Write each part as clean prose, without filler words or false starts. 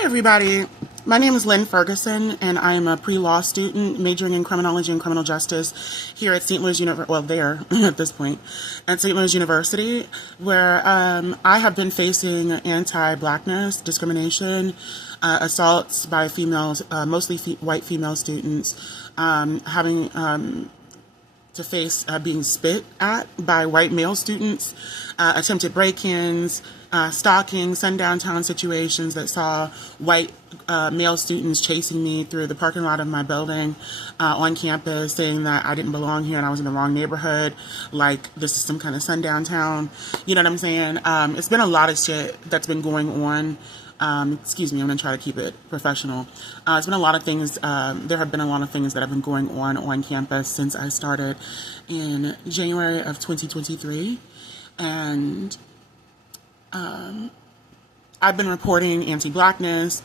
Hi everybody, my name is Lynn Ferguson and I am a pre-law student majoring in criminology and criminal justice here at St. Louis University, well there at this point, at St. Louis University, where I have been facing anti-blackness, discrimination, assaults by females, mostly white female students, having to face being spit at by white male students, attempted break-ins, stalking, sundown town situations that saw white male students chasing me through the parking lot of my building on campus, saying that I didn't belong here and I was in the wrong neighborhood, like this is some kind of sundown town. You know what I'm saying? It's been a lot of shit that's been going on. Excuse me, I'm going to try to keep it professional. It's been a lot of things, there have been a lot of things that have been going on campus since I started in January of 2023. And I've been reporting anti-blackness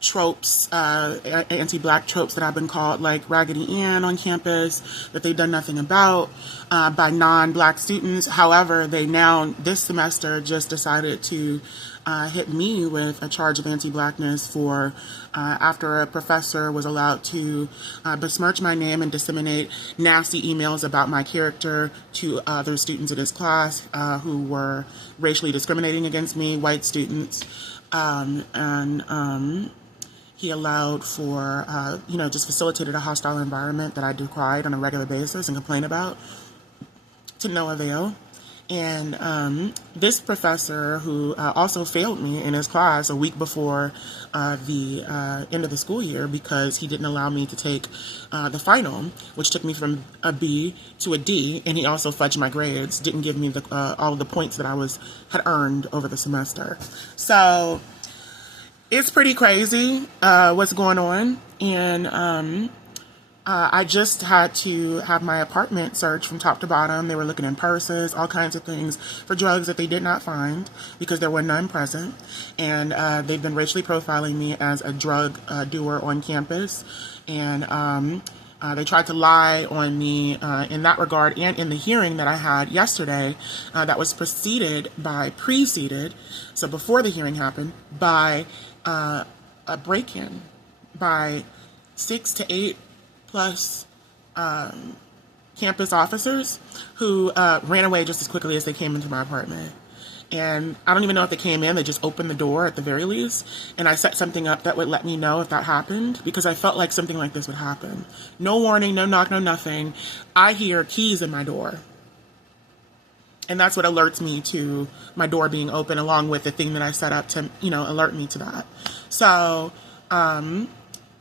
tropes, anti-black tropes that I've been called, like Raggedy Ann on campus, that they've done nothing about, by non-black students. However, they now, this semester, just decided to hit me with a charge of anti-blackness for after a professor was allowed to besmirch my name and disseminate nasty emails about my character to other students in his class who were racially discriminating against me, white students, he allowed for, just facilitated a hostile environment that I decried on a regular basis and complained about to no avail. And this professor, who also failed me in his class a week before the end of the school year because he didn't allow me to take the final, which took me from a B to a D, and he also fudged my grades, didn't give me all of the points that I had earned over the semester. So it's pretty crazy what's going on, and I just had to have my apartment searched from top to bottom. They were looking in purses, all kinds of things for drugs that they did not find because there were none present, and they've been racially profiling me as a drug doer on campus, and they tried to lie on me in that regard, and in the hearing that I had yesterday that was preceded, so before the hearing happened, by a break-in by 6 to 8 plus campus officers who ran away just as quickly as they came into my apartment. And I don't even know if they came in, they just opened the door at the very least, and I set something up that would let me know if that happened, because I felt like something like this would happen. No warning, no knock, no nothing. I hear keys in my door. And that's what alerts me to my door being open, along with the thing that I set up to, alert me to that. So,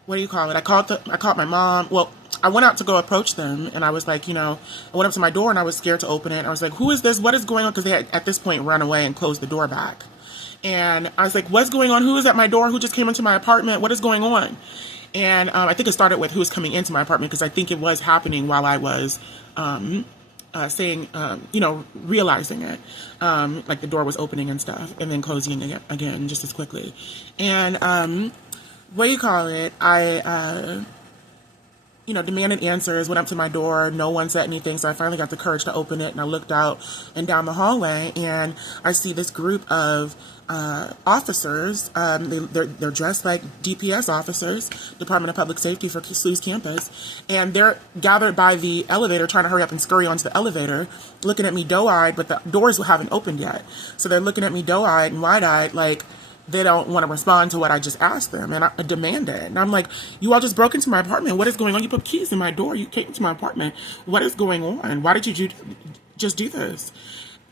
what do you call it? I called my mom. Well, I went out to go approach them, and I was like, I went up to my door and I was scared to open it. I was like, who is this? What is going on? Because they had at this point run away and closed the door back. And I was like, what's going on? Who is at my door? Who just came into my apartment? What is going on? And I think it started with who was coming into my apartment, because I think it was happening while I was realizing it, like the door was opening and stuff, and then closing again just as quickly. And what do you call it? I demanded answers, went up to my door. No one said anything, so I finally got the courage to open it, and I looked out and down the hallway, and I see this group of officers. They're dressed like DPS officers, Department of Public Safety for SLU's campus, and they're gathered by the elevator, trying to hurry up and scurry onto the elevator, looking at me doe-eyed, but the doors haven't opened yet. So they're looking at me doe-eyed and wide-eyed, like they don't want to respond to what I just asked them, and I demanded. And I'm like, you all just broke into my apartment. What is going on? You put keys in my door. You came into my apartment. What is going on? Why did you just do this?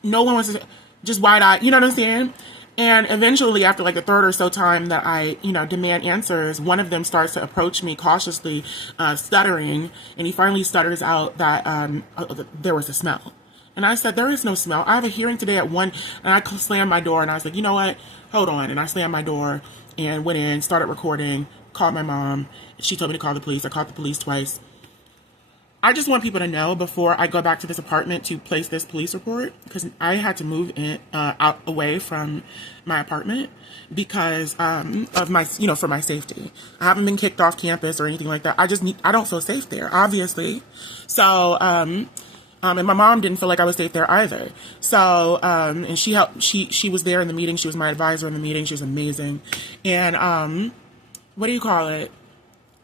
No one was just wide-eyed. You know what I'm saying? And eventually, after like the third or so time that I, demand answers, one of them starts to approach me cautiously, stuttering, and he finally stutters out that there was a smell. And I said, there is no smell. I have a hearing today at 1, and I slammed my door, and I was like, you know what? Hold on. And I slammed my door and went in, started recording, called my mom. She told me to call the police. I called the police twice. I just want people to know before I go back to this apartment to place this police report, because I had to move out away from my apartment because of my, for my safety. I haven't been kicked off campus or anything like that. I don't feel safe there, obviously. So, And my mom didn't feel like I was safe there either. So, and she helped, she was there in the meeting. She was my advisor in the meeting. She was amazing. And, what do you call it?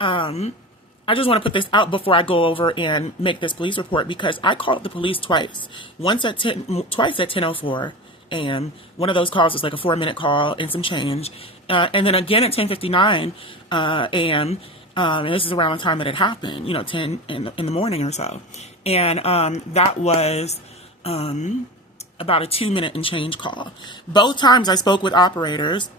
I just want to put this out before I go over and make this police report, because I called the police twice. Twice at 10:04 a.m. One of those calls was like a 4-minute call and some change. And then again at 10:59 a.m. And this is around the time that it happened, 10 in the morning or so. And that was about a 2-minute and change call. Both times I spoke with operators,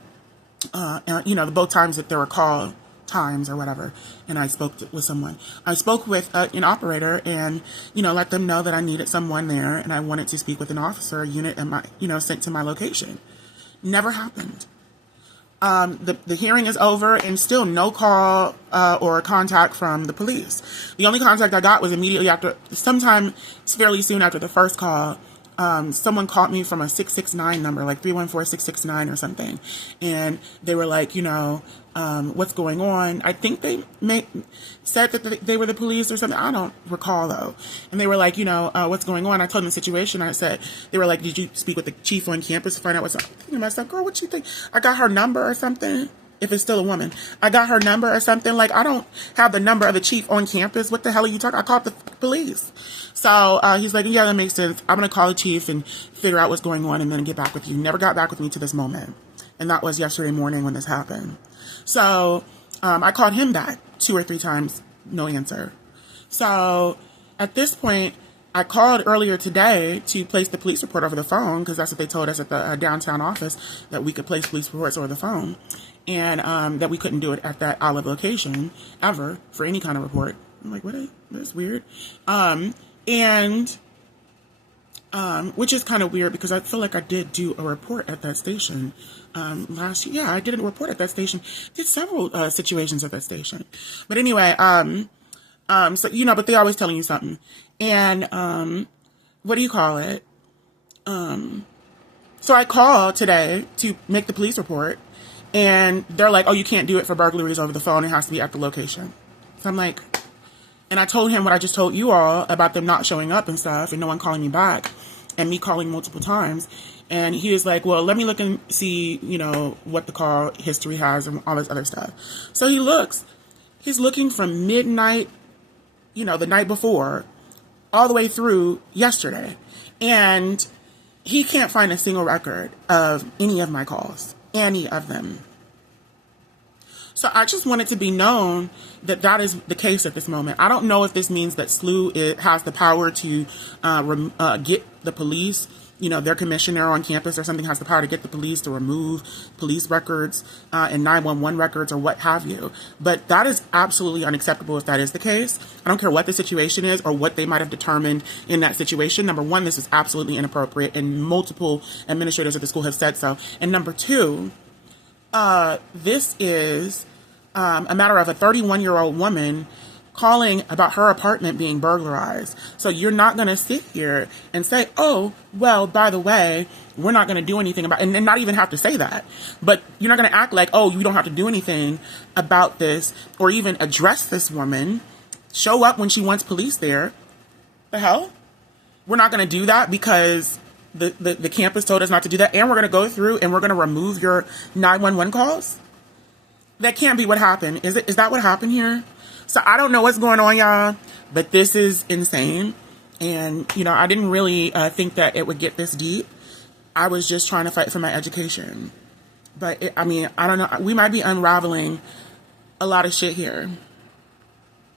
both times that there were call times or whatever, and I spoke with someone. I spoke with an operator and, let them know that I needed someone there and I wanted to speak with an officer unit and sent to my location. Never happened. The hearing is over and still no call or contact from the police. The only contact I got was immediately after, sometime fairly soon after the first call. Someone called me from a 669 number, like 314-669 or something. And they were like, what's going on? I think they said that they were the police or something. I don't recall though. And they were like, what's going on? I told them the situation. I said, they were like, did you speak with the chief on campus to find out what's up? I'm thinking to myself, girl, what you think? I got her number or something. If it's still a woman, I got her number or something. Like, I don't have the number of the chief on campus. What the hell are you talking? I called the police. So he's like, yeah, that makes sense. I'm going to call the chief and figure out what's going on and then get back with you. Never got back with me to this moment. And that was yesterday morning when this happened. So I called him back 2 or 3 times. No answer. So at this point, I called earlier today to place the police report over the phone, because that's what they told us at the downtown office, that we could place police reports over the phone. And that we couldn't do it at that Olive location ever for any kind of report. I'm like, what? That's weird. Which is kind of weird because I feel like I did do a report at that station last year. Yeah, I did a report at that station. Did several situations at that station. But anyway, so but they're always telling you something. And what do you call it? So I called today to make the police report. And they're like, oh, you can't do it for burglaries over the phone. It has to be at the location. So I'm like, and I told him what I just told you all about them not showing up and stuff and no one calling me back and me calling multiple times. And he was like, well, let me look and see, what the call history has and all this other stuff. So he's looking from midnight, the night before, all the way through yesterday. And he can't find a single record of any of my calls. Any of them. So I just want it to be known that that is the case at this moment. I don't know if this means that S.L.U has the power to get the police, their commissioner on campus or something has the power to get the police to remove police records and 911 records or what have you. But that is absolutely unacceptable if that is the case. I don't care what the situation is or what they might have determined in that situation. Number one, this is absolutely inappropriate, and multiple administrators at the school have said so. And number two, this is a matter of a 31-year-old woman calling about her apartment being burglarized. So you're not going to sit here and say, oh, well, by the way, we're not going to do anything about it, and not even have to say that. But you're not going to act like, oh, you don't have to do anything about this or even address this woman. Show up when she wants police there. The hell? We're not going to do that because the campus told us not to do that, and we're going to go through and we're going to remove your 911 calls? That can't be what happened. Is that what happened here? So I don't know what's going on, y'all, but this is insane. And, I didn't really think that it would get this deep. I was just trying to fight for my education. But, I don't know. We might be unraveling a lot of shit here.